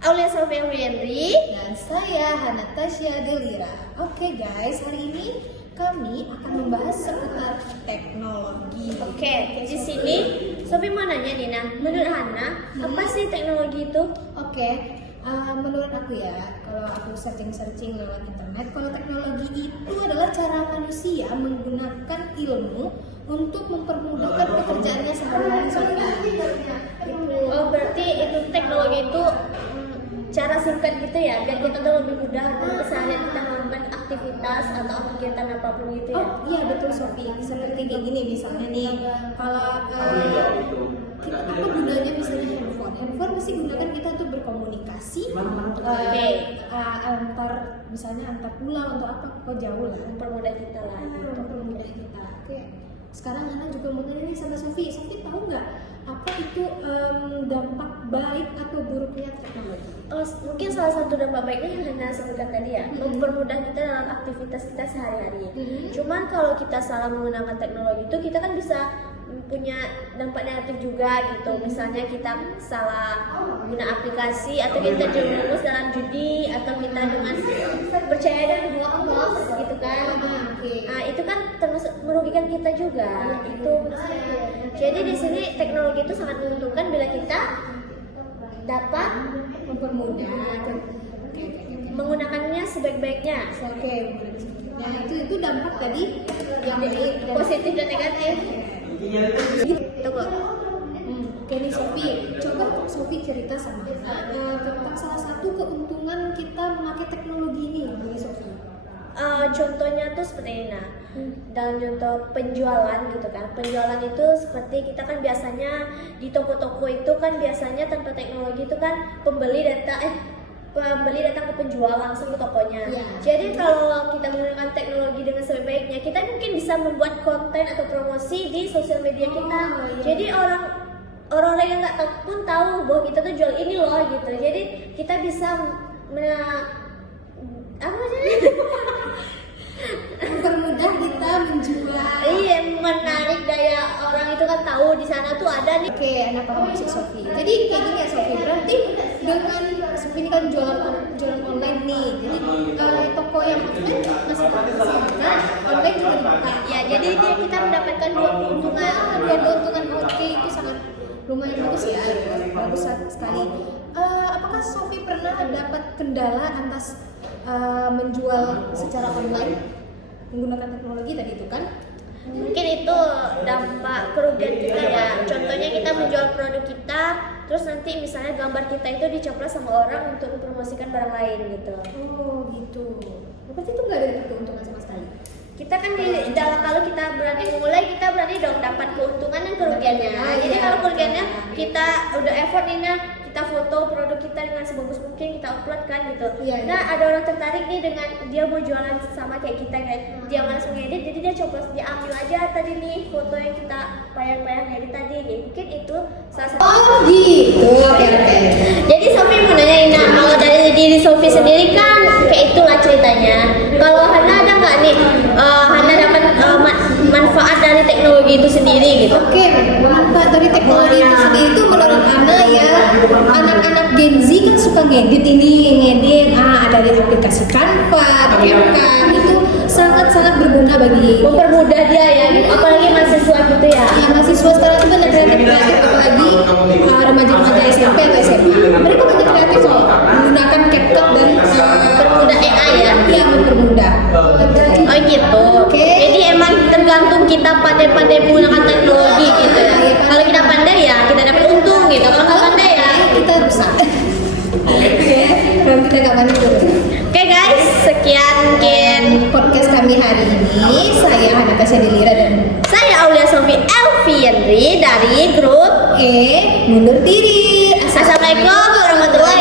Aulia Sofia Henry. Dan saya Hanatasya Delira. Oke guys, hari ini kami akan membahas seputar teknologi. Oke, di sini Sofi mau nanya Nina, menurut Hana, apa sih teknologi itu? Oke, menurut aku ya, kalau aku searching lewat internet, kalau teknologi itu adalah cara manusia menggunakan ilmu untuk mempermudahkan pekerjaannya sehari-hari. Oh, berarti itu teknologi itu cara singkat gitu ya, biar kita tuh lebih mudah untuk keseharian kita melakukan aktivitas atau kegiatan apapun gitu ya. Oh iya betul Sofi, seperti kayak gini misalnya nih, kalau kita apa gunanya misalnya handphone pasti gunakan kita untuk berkomunikasi, antar misalnya antar pulau atau apa, kok jauh lah, Mempermudah kita lah. mempermudah kita. Oke, sekarang Hana juga mau nanya nih sama Sofi tahu nggak apa itu dampak baik atau buruknya teknologi? Oh, mungkin salah satu dampak baiknya yang Hana sebutkan tadi ya, mempermudah kita dalam aktivitas kita sehari-hari. Cuman kalau kita salah menggunakan teknologi itu kita kan bisa punya dampak negatif juga gitu. Misalnya kita salah guna aplikasi atau kita terjerumus dalam judi atau kita dengan percaya dan hoax gitu kan. Nah, itu kan termasuk merugikan kita juga. Itu jadi di sini teknologi itu sangat menguntungkan bila kita dapat Mempermudah. menggunakannya sebaik-baiknya. Oke, nah itu dampak tadi yang Positif dan negatif. Tunggu. Oke nih Sofi, coba Sofi cerita sama tentang salah satu keuntungan kita memakai teknologi ini, boleh Sofi? Contohnya tuh seperti ini. Nah, dalam contoh penjualan gitu kan, penjualan itu seperti kita kan biasanya di toko-toko itu kan biasanya tanpa teknologi itu kan pembeli datang ke penjual langsung ke tokonya. Jadi kalau kita menggunakan teknologi dengan sebaik-baiknya, kita mungkin bisa membuat konten atau promosi di sosial media kita. Jadi orang-orang yang nggak tahu pun tahu bahwa kita tuh jual ini loh gitu. Jadi kita bisa Mempermudah kita menjual. Iya, menarik daya orang itu kan tahu di sana tuh ada nih. Oke, anak paham maksud Sofi. Jadi kayak gini ya Sofi, berarti dengan Sofi ini kan jualan online nih. Jadi toko yang offline masih ada, online juga dibuka. Ya, jadi ini kita mendapatkan dua keuntungan. Dua keuntungan. Oke, itu sangat lumayan bagus ya, bagus sekali. Apakah Sofi pernah dapat kendala atas menjual secara online menggunakan teknologi tadi itu kan? Mungkin itu dampak kerugian kita ya. Contohnya kita menjual produk kita, terus nanti misalnya gambar kita itu dicoplos sama orang untuk mempromosikan barang lain gitu. Oh gitu. Berarti itu nggak ada keuntungan sama sekali. Kita kan kalau kita berani memulai, kita berani dong dapat keuntungan dan kerugiannya. Jadi kalau kerugiannya kita udah effort nih, kita foto produk kita dengan sebagus mungkin, kita upload kan gitu. Nah, ada orang tertarik nih dengan dia mau jualan sama kayak kita kan. Dia malas ngedit, jadi dia coba dia ambil aja tadi nih foto yang kita payah-payah ngedit tadi. Jadi mungkin itu salah satu. Oh gitu. Oke. Jadi Sofi mau nanyain, nah kalau dari diri Sofi sendiri kan kayak itulah ceritanya. Kalau Hana ada nggak nih Hana dapat manfaat dari teknologi itu sendiri gitu? Oke, manfaat dari teknologi itu sendiri itu menurut Hana ya, anak-anak Gen Z kan suka ngedit, ada di aplikasi Canva, CapCut, itu sangat-sangat berguna bagi Mempermudah dia ya, apalagi mahasiswa gitu ya. ya mahasiswa sekarang itu banyak kreatif, apalagi remaja-remaja SMP atau SMA. Mereka banyak kreatif loh, menggunakan CapCut dan Mempermudah AI ya. Iya, mempermudah. Oh gitu. Jadi emang tergantung kita pandai-pandai menggunakan teknologi gitu ya. Kalau kita pandai ya kita dapat untung gitu. Kalau nggak pandai ya kita rusak. Oke, kalau kita nggak pandai itu rusak. Oke guys, sekian mungkin Podcast kami hari ini, saya Hanatasya Delira dan saya Aulia Sofi Elviendri dari grup mundur diri. Assalamualaikum warahmatullahi